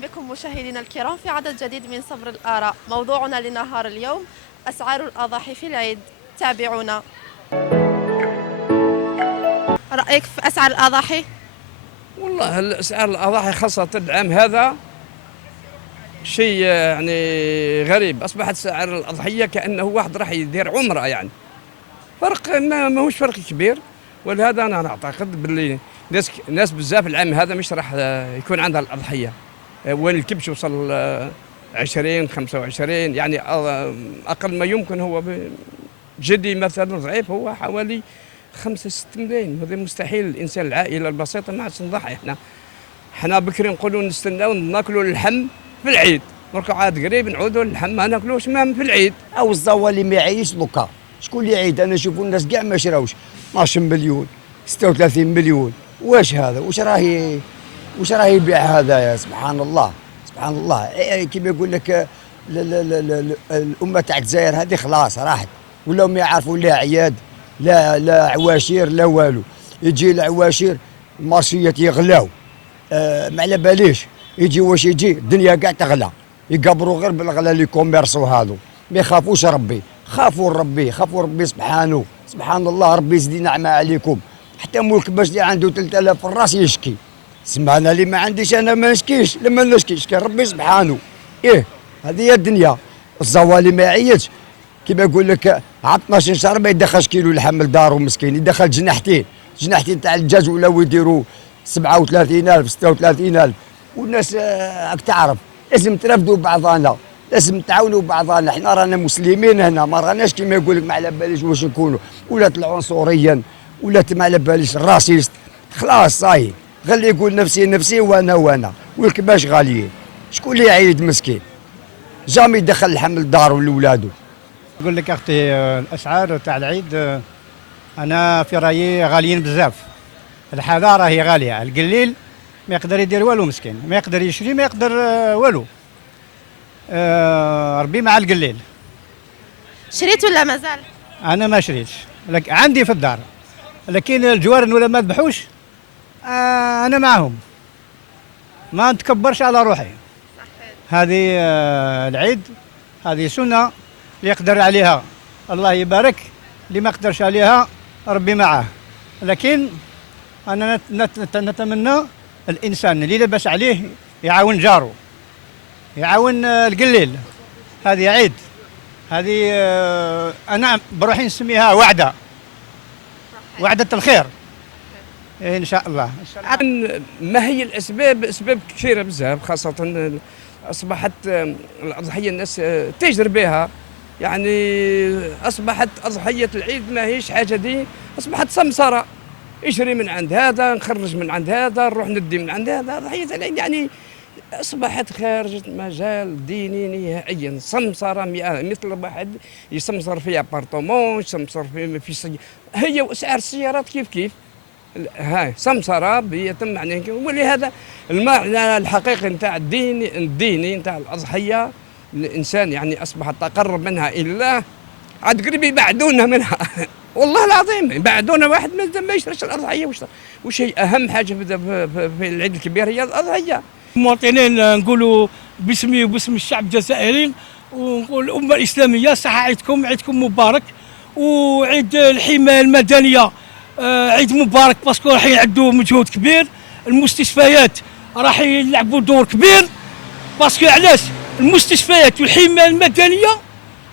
بكم مشاهدينا الكرام في عدد جديد من صبر الآراء. موضوعنا لنهار اليوم أسعار الأضاحي في العيد. تابعونا. رأيك في أسعار الأضاحي؟ والله الأسعار الأضاحي خاصة العام هذا شيء يعني غريب. أصبحت سعر الأضحية كأنه واحد راح يدير عمرة، يعني فرق ماهوش فرق كبير. ولهذا أنا نعتقد باللي ناس بزاف العام هذا مش راح يكون عندها الأضحية. وين الكبش وصل 20 25، يعني أقل ما يمكن هو جدي مثلا ضعيف هو حوالي 5 6 ملايين. هذا مستحيل. الإنسان العائلة البسيطة ما عادش نضحي. احنا بكري نقولوا نستناو ناكلوا اللحم في العيد، درك عاد قريب نعودوا اللحم ما ناكلوش مام في العيد. او الزوا اللي ما يعيش دوكا شكون اللي يعيد؟ انا نشوفوا الناس كاع ما شراوش 12 مليون 36 مليون. واش هذا؟ واش راهي يبيع هذا؟ يا سبحان الله سبحان الله. كيما يقول لك الامه تاع الجزائر هذه خلاص راحت، ولاو ما يعرفوا لا عياد لا عواشير لا والو. يجي العواشير المارشيات يغلاو، ما على باليش يجي واش يجي الدنيا كاع تغلى. يقبروا غير بالغلا لي كوميرسو هذو، ما يخافوش ربي. خافوا ربي سبحانه سبحان الله. ربي يزيد نعمه عليكم. حتى مولك باش اللي عنده 3000 في الراس يشكي. سمعنا اللي ما عنديش انا ما نشكيش. لما نشكي ربي سبحانه. هذه هي الدنيا. الزوالي ما يعيطش كيما يقول لك عاد 12 شهر ما يدخلش كيلو لحم لدارو مسكين، يدخل جناحتين تاع الدجاج ولاو يديروا 37000 36000. والناس راك تعرف لازم ترفدوا بعضنا، لازم نتعاونوا بعضنا. احنا رانا مسلمين هنا، ما راناش كيما يقول لك ما على باليش واش نكونوا، ولات العنصريا ولات ما على باليش الراسيست. خلاص صاي خلي يقول نفسي وانا والكباش غاليين. شكون اللي يعيد مسكين؟ جامي يدخل الحمل لدارو لولادو. نقول لك اختي الاسعار تاع العيد انا في رايي غاليين بزاف. الحذاره هي غاليه. القليل ما يقدر يدير والو مسكين، ما يقدر يشري، ما يقدر والو. ربي مع القليل. شريت ولا مازال؟ انا ما شريتش، لك عندي في الدار، لكن الجوارن ولا ما ذبحوش انا معهم، ما نتكبرش على روحي. هذه العيد هذه سنه اللي يقدر عليها الله يبارك، اللي ما يقدرش عليها ربي معاه. لكن انا نتمنى الانسان اللي لبس عليه يعاون جاره، يعاون القليل. هذه عيد، هذه انا بروحي نسميها وعدة الخير ان شاء الله. ما هي الاسباب؟ اسباب كثيره بزاف، خاصه اصبحت الاضحيه الناس تجر بها. يعني اصبحت اضحيه العيد ما هيش حاجه دي، اصبحت سمسره. اشري من عند هذا، نخرج من عند هذا، نروح ندي من عند هذا. ضحية العيد يعني أصبحت خارج مجال ديني نهائيا. سمسرة مثل واحد يسمسر في أبارتومون، يسمسر في هي وأسعار السيارات كيف هاي سمسرة بيتم يعني. ولهذا المعنى الحقيقي نتاع الديني نتاع الأضحية الإنسان يعني أصبح تقرب منها إلى الله. عاد قريب يبعدونا منها والله العظيم يبعدونا. واحد ما يشريش الأضحية. وش هي أهم حاجة في العيد الكبير؟ هي الأضحية. المواطنين نقولوا باسمي وباسم الشعب الجزائري ونقول الأمة الإسلامية صحة عيدكم مبارك. وعيد الحماية المدنية عيد مبارك، باسكو راح يعدوا مجهود كبير. المستشفيات راح يلعبوا دور كبير، باسكو علاش؟ المستشفيات والحماية المدنية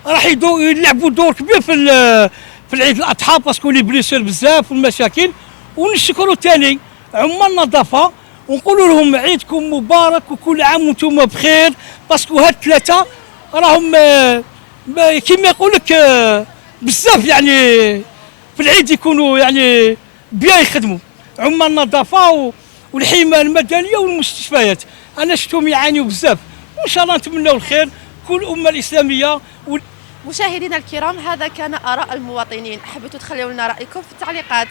راح يلعبوا دور كبير في العيد الاضحى، باسكو لي بليسير بزاف والمشاكل. ونشكروا ثاني عمال النظافه ونقولوا لهم عيدكم مبارك وكل عام وانتم بخير، باسكو هاد الثلاثه راهم كيما يقول لك بزاف يعني في العيد يكونوا يعني بيان يخدموا. عمال النظافه والحمايه المدنيه والمستشفيات انا شفتهم يعانيوا بزاف، وان شاء الله نتمنوا الخير كل الامه الاسلاميه. مشاهدينا الكرام هذا كان آراء المواطنين. حبيتوا تخليوا لنا رأيكم في التعليقات.